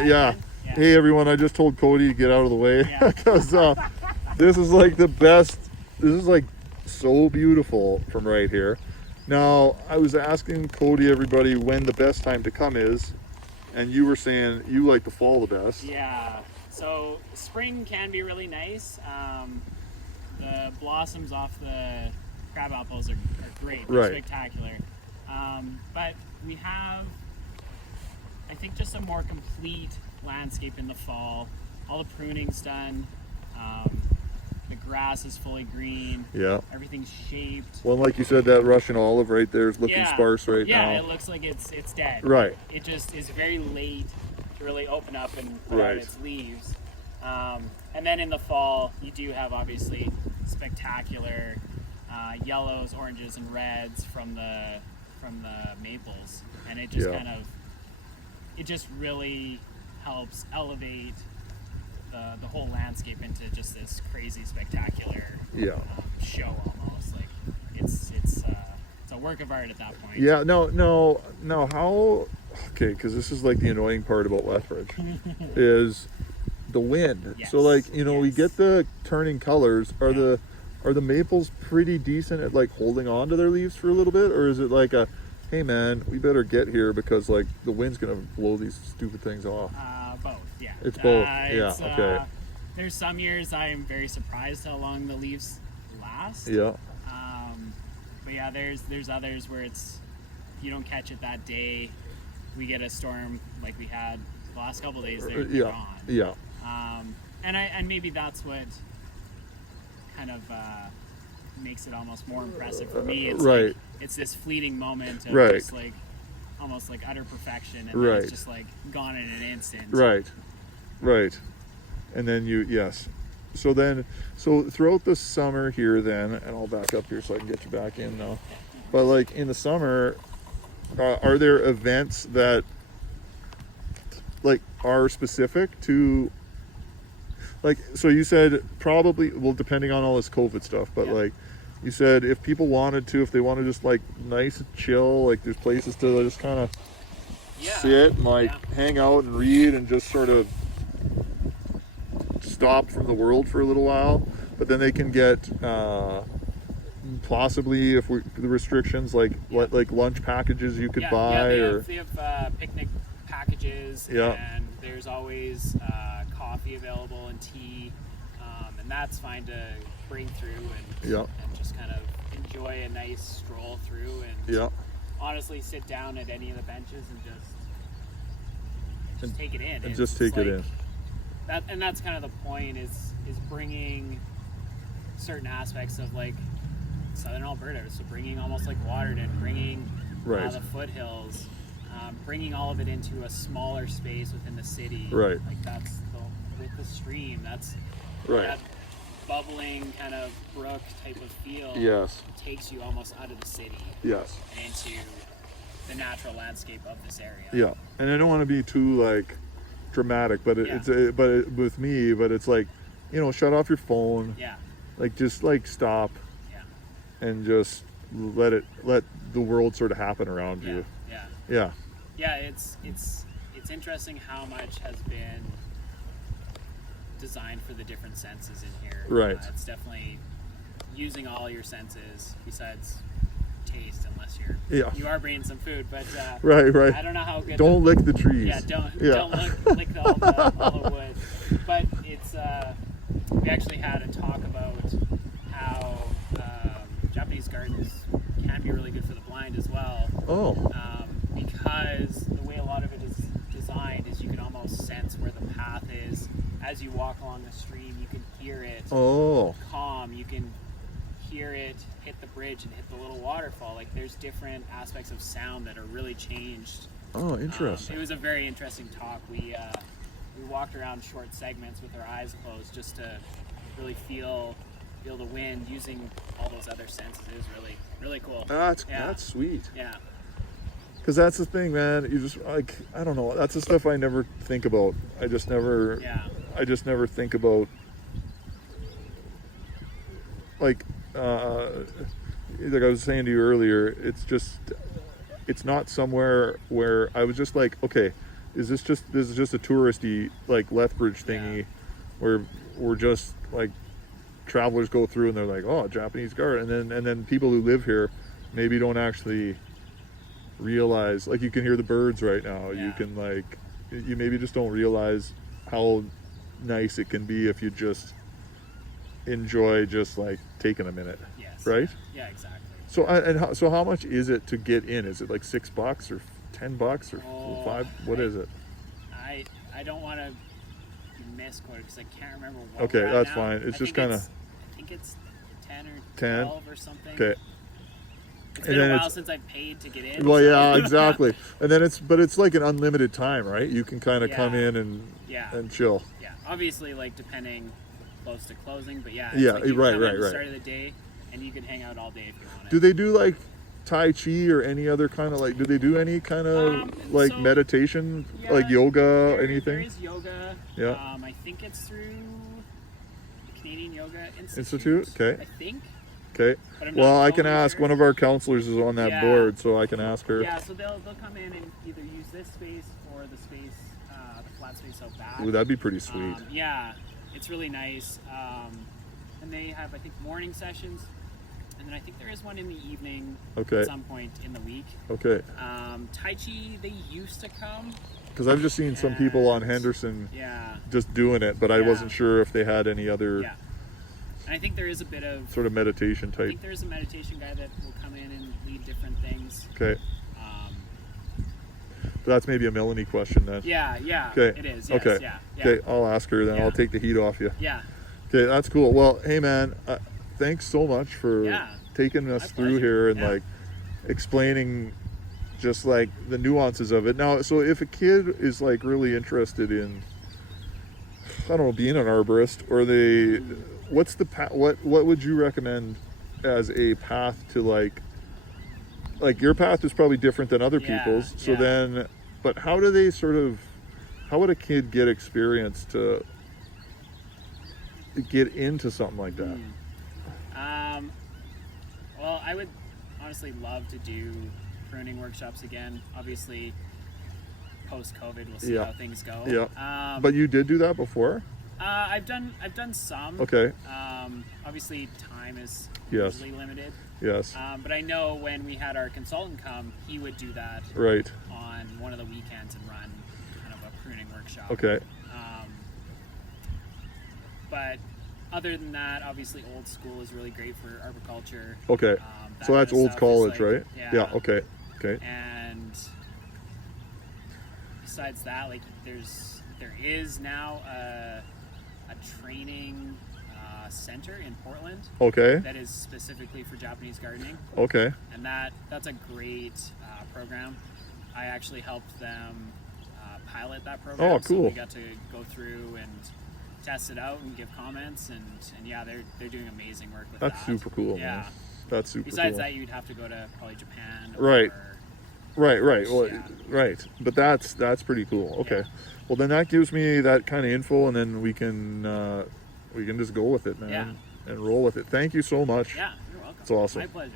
Yeah. Hey everyone, I just told Cody to get out of the way because this is like the best. This is like so beautiful from right here. Now, I was asking Cody, everybody, when the best time to come is, and you were saying you like the fall the best. Yeah, so spring can be really nice. The blossoms off the crab apples are great. They're spectacular. But we have, I think, just a more complete landscape in the fall. All the pruning's done. The grass is fully green. Yeah. Everything's shaped. Well, like you said, that Russian olive right there is looking sparse right now. Yeah, it looks like it's dead. Right. It just is very late to really open up and put out its leaves. And then in the fall, you do have obviously spectacular yellows, oranges, and reds from the maples, and it just it just really helps elevate the whole landscape into just this crazy spectacular show almost. Like it's a work of art at that point. Yeah. No. How? Okay, because this is like the annoying part about Lethbridge is the wind. Yes. So like we get the turning colors. Are the maples pretty decent at like holding on to their leaves for a little bit, or is it like a hey man, we better get here because like the wind's gonna blow these stupid things off? Both, yeah. It's both. Okay. There's some years I am very surprised how long the leaves last. Yeah. But yeah, there's others where it's if you don't catch it that day, we get a storm like we had the last couple of days. They're gone. Yeah. And maybe that's what kind of makes it almost more impressive for me. It's like, it's this fleeting moment of just like almost like utter perfection, and then it's just like gone in an instant. Right. And then so throughout the summer here then, and I'll back up here so I can get you back in now, but like in the summer, are there events that like are specific to like, so you said probably, well, depending on all this COVID stuff, but like you said, if people wanted to, if they want to just like nice and chill, like there's places to just kind of sit and like hang out and read and just sort of stop from the world for a little while. But then they can get possibly, if the restrictions, like lunch packages you could buy. They have picnic packages, and there's always coffee available and tea, and that's fine to bring through and just kind of enjoy a nice stroll through and honestly sit down at any of the benches and just take it in. And just take it in. That's kind of the point is bringing certain aspects of like Southern Alberta, so bringing almost like Waterton, bringing the foothills, bringing all of it into a smaller space within the city. Right. Like that's with the stream, that's that bubbling kind of brook type of feel. Yes. It takes you almost out of the city. Yes. And into the natural landscape of this area. Yeah, and I don't want to be too like dramatic, but with me, but it's like, shut off your phone. Yeah. Like just like stop. Yeah. And just let the world sort of happen around you. Yeah. Yeah. Yeah, it's interesting how much has been designed for the different senses in here. Right. It's definitely using all your senses besides taste, unless you are bringing some food, but right. I don't know how good. Don't lick the trees. Yeah, don't lick all the wood. But it's we actually had a talk about how Japanese gardens can be really good for the blind as well. Because the way a lot of it is designed is you can almost sense where the path is as you walk along the stream. You can hear it calm. You can hear it hit the bridge and hit the little waterfall. Like there's different aspects of sound that are really changed. Interesting. It was a very interesting talk. We walked around short segments with our eyes closed just to really feel the wind using all those other senses. It was really, really cool. That's sweet. Yeah. Because that's the thing, man. You just like, I don't know. That's the stuff I never think about. I just never think about like I was saying to you earlier, it's not somewhere where I was just like, okay, is this is just a touristy like Lethbridge thingy, Yeah. where we're just like travelers go through and they're like, oh, Japanese garden, and then people who live here maybe don't actually realize, like, you can hear the birds right now. Yeah. You can, like, you maybe just don't realize how nice it can be if you just enjoy just like taking a minute. Yes. Right? Yeah, exactly. So so how much is it to get in? Is it like $6 or $10 or Oh, $5? What is it? I don't want to misquote because I can't remember what. Okay, we're at that's now. fine. It's I just think kinda- I think it's 10 or 10? 12 or something. Okay. It's And been then a while it's- since I've paid to get in. Well, so- yeah, exactly. And then it's like an unlimited time, right? You can kind of come Yeah. in and Yeah. chill. Yeah, obviously, like depending close to closing, but yeah, Yeah, like you right, come right, at the right. start of the day, and you can hang out all day if you want. Do they do like Tai Chi or any other kind of like? Do they do any kind of like so- meditation, Yeah, like yoga, There anything? is yoga. Yeah. I think it's through the Canadian Yoga Institute? Okay. I think. Okay. But I'm Well, not I can totally ask. sure. One of our counselors is on that Yeah. board, so I can ask her. Yeah, so they'll come in and either use this space or the space, the flat space out back. Ooh, that'd be pretty sweet. Yeah, it's really nice. And they have, I think, morning sessions, and then I think there is one in the evening Okay. at some point in the week. Okay. Tai Chi, they used to come. Because I've just seen some people on And- Henderson Yeah, just doing it, but I Yeah. wasn't sure if they had any other yeah. And I think there is a bit of. sort of meditation I type. think there is a meditation guy that will come in and lead different things. Okay. Um, That's maybe a Melanie question then. yeah, yeah. Okay. It is. Yes, Okay. Yeah. Yeah. Okay, I'll ask her then. Yeah. I'll take the heat off you. Yeah. Okay, that's cool. Well, hey man, thanks so much for Yeah. taking us My through pleasure. here and Yeah. like explaining just like the nuances of it. Now, so if a kid is like really interested in, I don't know, being an arborist, or they, what's the what would you recommend as a path to like your path is probably different than other Yeah, people's. So yeah. then, but how do they sort of, how would a kid get experience to get into something like that? Well, I would honestly love to do pruning workshops again. Obviously, post-COVID, we'll see Yeah. how things go. Yeah. But you did do that before? I've done some. Okay. Obviously, time is Yes. usually limited. Yes. But I know when we had our consultant come, he would do that Right. on one of the weekends and run kind of a pruning workshop. Okay. But other than that, obviously, old school is really great for arboriculture. Okay. That So that's kind of old stuff is college, like- right? Yeah. Okay. Okay. And besides that, like there is now a training center in Portland Okay. that is specifically for Japanese gardening, Okay. and that's a great program. I actually helped them pilot that program. Oh, So cool. we got to go through and test it out and give comments, and yeah, they're doing amazing work with That's that. super cool, Yeah. man. That's super Besides cool. that, you'd have to go to probably Japan. Right. Or, Right. Well, Yeah. right. But that's pretty cool. Okay. Yeah. Well, then that gives me that kind of info, and then we can just go with it, man, Yeah. and roll with it. Thank you so much. Yeah, you're welcome. It's awesome. My pleasure.